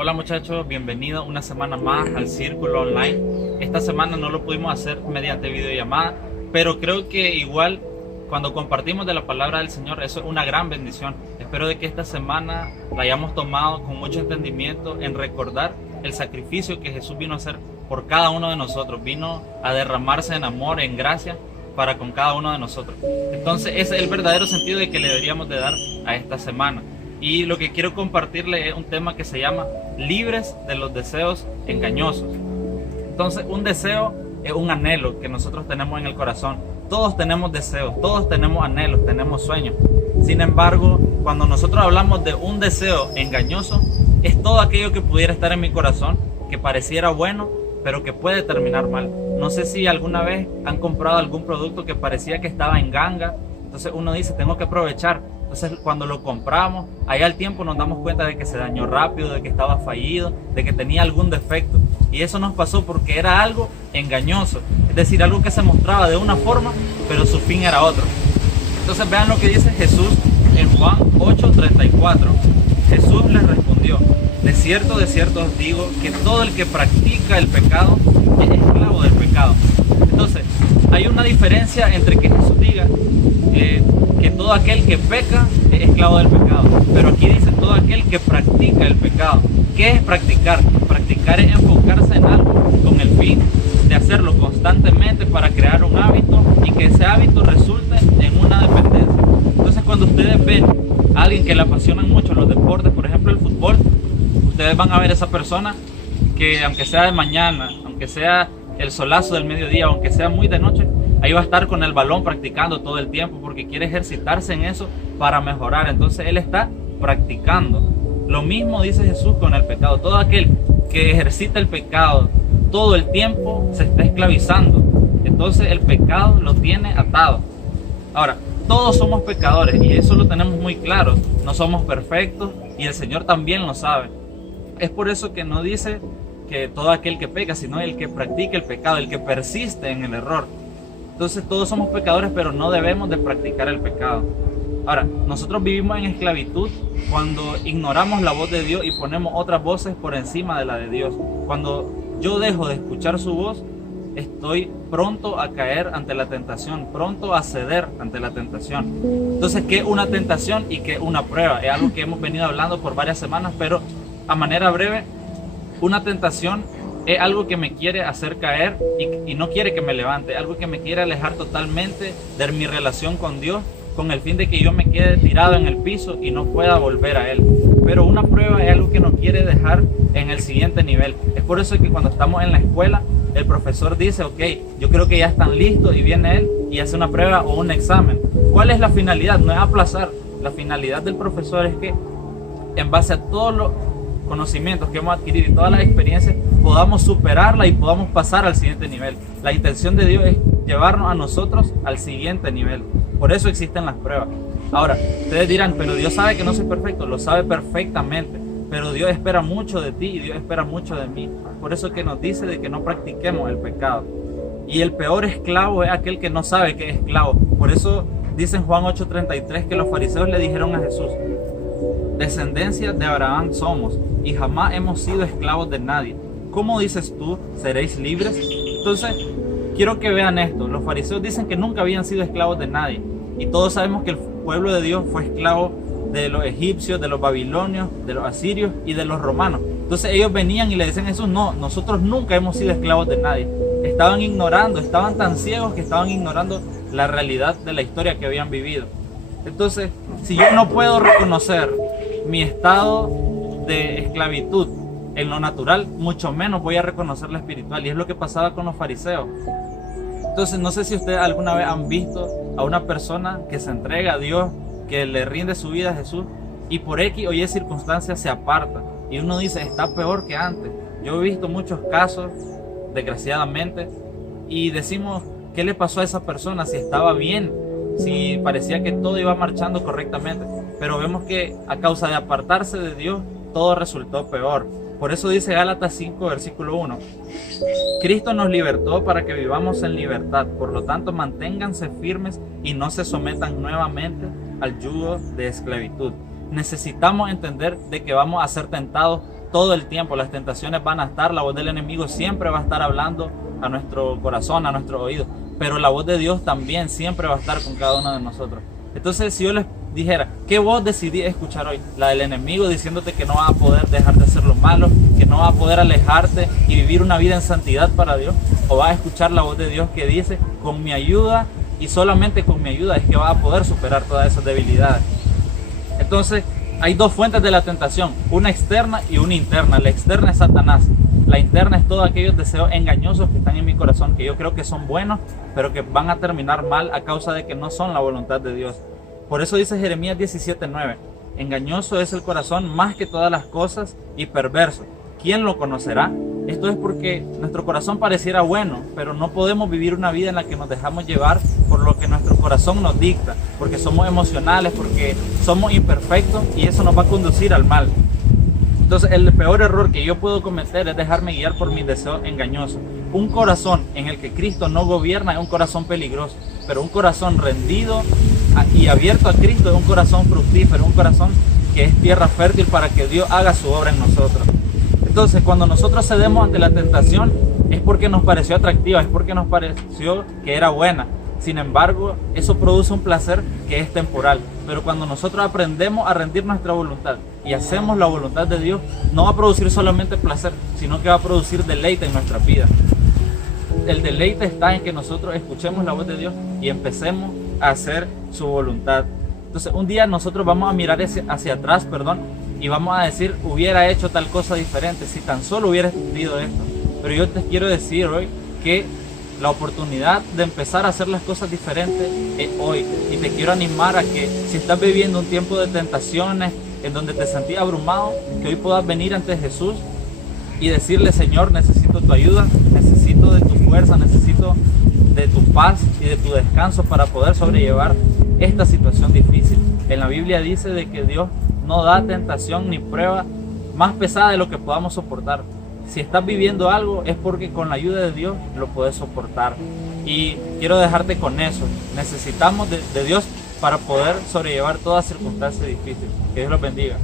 Hola muchachos, bienvenidos una semana más al Círculo Online. Esta semana no lo pudimos hacer mediante videollamada, pero creo que igual cuando compartimos de la palabra del Señor, eso es una gran bendición. Espero de que esta semana la hayamos tomado con mucho entendimiento en recordar el sacrificio que Jesús vino a hacer por cada uno de nosotros. Vino a derramarse en amor, en gracia para con cada uno de nosotros. Entonces ese es el verdadero sentido de que le deberíamos de dar a esta semana. Y lo que quiero compartirle es un tema que se llama libres de los deseos engañosos. Entonces, un deseo es un anhelo que nosotros tenemos en el corazón. Todos tenemos deseos, todos tenemos anhelos, tenemos sueños. Sin embargo, cuando nosotros hablamos de un deseo engañoso, es todo aquello que pudiera estar en mi corazón, que pareciera bueno, pero que puede terminar mal. No sé si alguna vez han comprado algún producto que parecía que estaba en ganga. Entonces uno dice, tengo que aprovechar. Entonces cuando lo compramos, allá al tiempo nos damos cuenta de que se dañó rápido, de que estaba fallido, de que tenía algún defecto. Y eso nos pasó porque era algo engañoso. Es decir, algo que se mostraba de una forma, pero su fin era otro. Entonces vean lo que dice Jesús en Juan 8:34. Jesús les respondió, de cierto os digo que todo el que practica el pecado es esclavo del pecado. Entonces, hay una diferencia entre que Jesús diga que todo aquel que peca es esclavo del pecado. Pero aquí dice todo aquel que practica el pecado. ¿Qué es practicar? Practicar es enfocarse en algo con el fin de hacerlo constantemente para crear un hábito y que ese hábito resulte en una dependencia. Entonces cuando ustedes ven a alguien que le apasionan mucho los deportes, por ejemplo el fútbol, ustedes van a ver a esa persona que aunque sea de mañana, aunque sea el solazo del mediodía, aunque sea muy de noche, ahí va a estar con el balón practicando todo el tiempo porque quiere ejercitarse en eso para mejorar. Entonces él está practicando. Lo mismo dice Jesús con el pecado. Todo aquel que ejercita el pecado todo el tiempo se está esclavizando. Entonces el pecado lo tiene atado. Ahora, todos somos pecadores y eso lo tenemos muy claro. No somos perfectos y el Señor también lo sabe. Es por eso que no dice que todo aquel que peca, sino el que practica el pecado, el que persiste en el error. Entonces todos somos pecadores, pero no debemos de practicar el pecado. Ahora, nosotros vivimos en esclavitud cuando ignoramos la voz de Dios y ponemos otras voces por encima de la de Dios. Cuando yo dejo de escuchar su voz, estoy pronto a caer ante la tentación, pronto a ceder ante la tentación. Entonces, ¿qué es una tentación y qué es una prueba? Es algo que hemos venido hablando por varias semanas, pero a manera breve, una tentación es algo que me quiere hacer caer y no quiere que me levante, algo que me quiere alejar totalmente de mi relación con Dios, con el fin de que yo me quede tirado en el piso y no pueda volver a Él. Pero una prueba es algo que nos quiere dejar en el siguiente nivel. Es por eso que cuando estamos en la escuela, el profesor dice, ok, yo creo que ya están listos, y viene él y hace una prueba o un examen. ¿Cuál es la finalidad? No es aplazar. La finalidad del profesor es que en base a todos los conocimientos que hemos adquirido y todas las experiencias, podamos superarla y podamos pasar al siguiente nivel. La intención de Dios es llevarnos a nosotros al siguiente nivel. Por eso existen las pruebas. Ahora, ustedes dirán, pero Dios sabe que no soy perfecto. Lo sabe perfectamente. Pero Dios espera mucho de ti y Dios espera mucho de mí. Por eso que nos dice de que no practiquemos el pecado. Y el peor esclavo es aquel que no sabe que es esclavo. Por eso dice en Juan 8:33 que los fariseos le dijeron a Jesús, descendencia de Abraham somos y jamás hemos sido esclavos de nadie. ¿Cómo dices tú, seréis libres? Entonces, quiero que vean esto. Los fariseos dicen que nunca habían sido esclavos de nadie. Y todos sabemos que el pueblo de Dios fue esclavo de los egipcios, de los babilonios, de los asirios y de los romanos. Entonces ellos venían y le decían a Jesús, no, nosotros nunca hemos sido esclavos de nadie. Estaban ignorando, estaban tan ciegos que estaban ignorando la realidad de la historia que habían vivido. Entonces, si yo no puedo reconocer mi estado de esclavitud en lo natural, mucho menos voy a reconocer lo espiritual. Y es lo que pasaba con los fariseos. Entonces, no sé si ustedes alguna vez han visto a una persona que se entrega a Dios, que le rinde su vida a Jesús, y por X o Y circunstancias se aparta. Y uno dice, está peor que antes. Yo he visto muchos casos, desgraciadamente, y decimos, ¿qué le pasó a esa persona? Si estaba bien, si parecía que todo iba marchando correctamente. Pero vemos que a causa de apartarse de Dios, todo resultó peor. Por eso dice Gálatas 5, versículo 1. Cristo nos libertó para que vivamos en libertad. Por lo tanto, manténganse firmes y no se sometan nuevamente al yugo de esclavitud. Necesitamos entender de que vamos a ser tentados todo el tiempo. Las tentaciones van a estar, la voz del enemigo siempre va a estar hablando a nuestro corazón, a nuestro oído, pero la voz de Dios también siempre va a estar con cada uno de nosotros. Entonces, si yo les dijera, ¿qué voz decidí escuchar hoy? ¿La del enemigo diciéndote que no vas a poder dejar de hacer lo malo, que no vas a poder alejarte y vivir una vida en santidad para Dios? ¿O vas a escuchar la voz de Dios que dice, con mi ayuda y solamente con mi ayuda es que vas a poder superar todas esas debilidades? Entonces, hay dos fuentes de la tentación, una externa y una interna. La externa es Satanás, la interna es todos aquellos deseos engañosos que están en mi corazón, que yo creo que son buenos, pero que van a terminar mal a causa de que no son la voluntad de Dios. Por eso dice Jeremías 17:9, engañoso es el corazón más que todas las cosas y perverso. ¿Quién lo conocerá? Esto es porque nuestro corazón pareciera bueno, pero no podemos vivir una vida en la que nos dejamos llevar por lo que nuestro corazón nos dicta, porque somos emocionales, porque somos imperfectos y eso nos va a conducir al mal. Entonces, el peor error que yo puedo cometer es dejarme guiar por mis deseos engañosos. Un corazón en el que Cristo no gobierna es un corazón peligroso, pero un corazón rendido y abierto a Cristo es un corazón fructífero, un corazón que es tierra fértil para que Dios haga su obra en nosotros. Entonces, cuando nosotros cedemos ante la tentación, es porque nos pareció atractiva, es porque nos pareció que era buena. Sin embargo, eso produce un placer que es temporal. Pero cuando nosotros aprendemos a rendir nuestra voluntad y hacemos la voluntad de Dios, no va a producir solamente placer, sino que va a producir deleite en nuestra vida. El deleite está en que nosotros escuchemos la voz de Dios y empecemos a hacer su voluntad. Entonces, un día nosotros vamos a mirar hacia atrás, y vamos a decir, hubiera hecho tal cosa diferente, si tan solo hubiera entendido esto. Pero yo te quiero decir hoy que la oportunidad de empezar a hacer las cosas diferentes es hoy. Y te quiero animar a que si estás viviendo un tiempo de tentaciones, en donde te sentís abrumado, que hoy puedas venir ante Jesús y decirle, Señor, necesito tu ayuda, necesito de tu fuerza, necesito de tu paz y de tu descanso para poder sobrellevar esta situación difícil. En la Biblia dice de que Dios no da tentación ni prueba más pesada de lo que podamos soportar. Si estás viviendo algo es porque con la ayuda de Dios lo puedes soportar. Y quiero dejarte con eso. Necesitamos de Dios para poder sobrellevar toda circunstancia difícil. Que Dios los bendiga.